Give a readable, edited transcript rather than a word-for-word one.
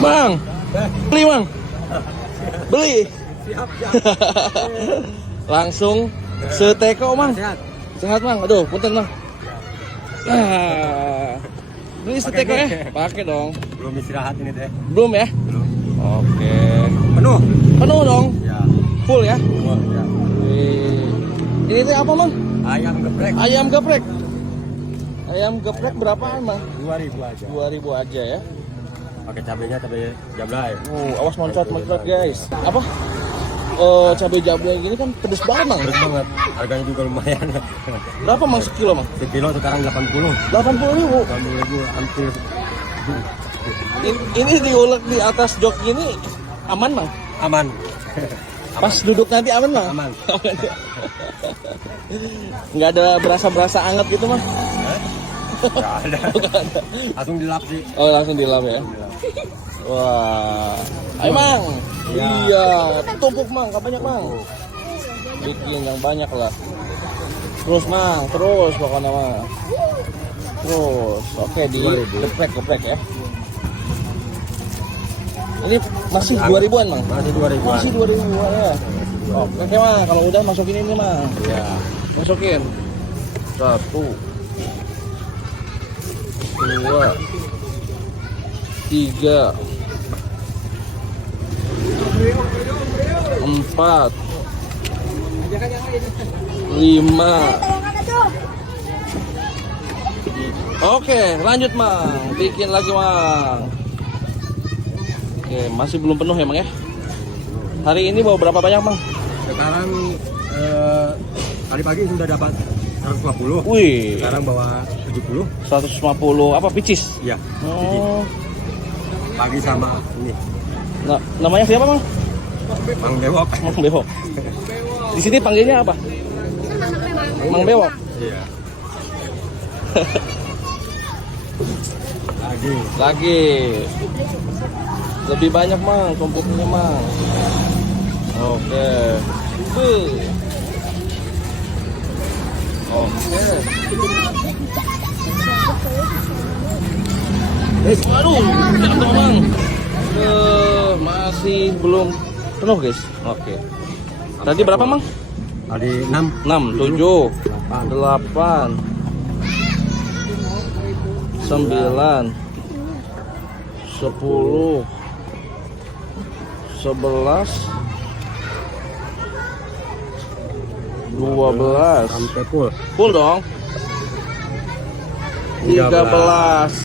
Bang, beli bang, beli. Langsung seteko bang. Sehat bang. Aduh, punten bang. Beli seteko ya? Pakai dong. Belum istirahat ini teh. Belum ya? Belum. Oke. Penuh. Penuh dong. Ya. Full ya? Semua, ya. Ini teh apa bang? Ayam geprek. Ayam geprek. Ayam geprek berapaan bang? 2.000 aja. 2.000 aja ya. Pakai cabenya cabai jablay. Awas loncat guys. Apa? Cabai jablay gini kan pedes banget bang. Terus banget. Harganya juga lumayan. Berapa bang sekilo bang? Sekilo sekarang 80. 80.000. 80.000 hampir. Ini diulek di atas jok gini aman bang? Aman. Pas duduk nanti aman bang? Aman. Nggak ada berasa anget gitu mah? Nggak ada. Langsung dilap sih. Oh langsung dilap ya? Wah. Ayo mang. Ya. Iya. Tumpuk mang. Gak banyak mang. Bikin yang banyak lah. Terus mang. Terus pokoknya mang. Terus. Oke di geprek ya. Ini masih 2.000-an mang? Masih 2.000. Masih 2.000-an ya. Oke mang. Kalau udah masukin ini mang. Iya. Masukin. 1, 2, 3, 4, 5. Oke, lanjut mang. Bikin lagi mang. Oke, masih belum penuh ya mang ya. Hari ini bawa berapa banyak mang? Sekarang tadi pagi sudah dapat 150. Wih, Sekarang bawa 70. 150 apa picis? Iya. Oh, Pagi sama ini. nah, namanya siapa mang? Mang Bewok. Mang Bewok. Di sini panggilnya apa? Mang Bewok. Iya. Lagi. Lebih banyak mang, tumpuknya mang. Oke. Oke. Waduh, jatuh mang. Masih belum penuh guys. Oke. Tadi berapa mang? Tadi 6. 6, 7, 8, 9, 10, 11, 12. Sampai full. Full dong. 13.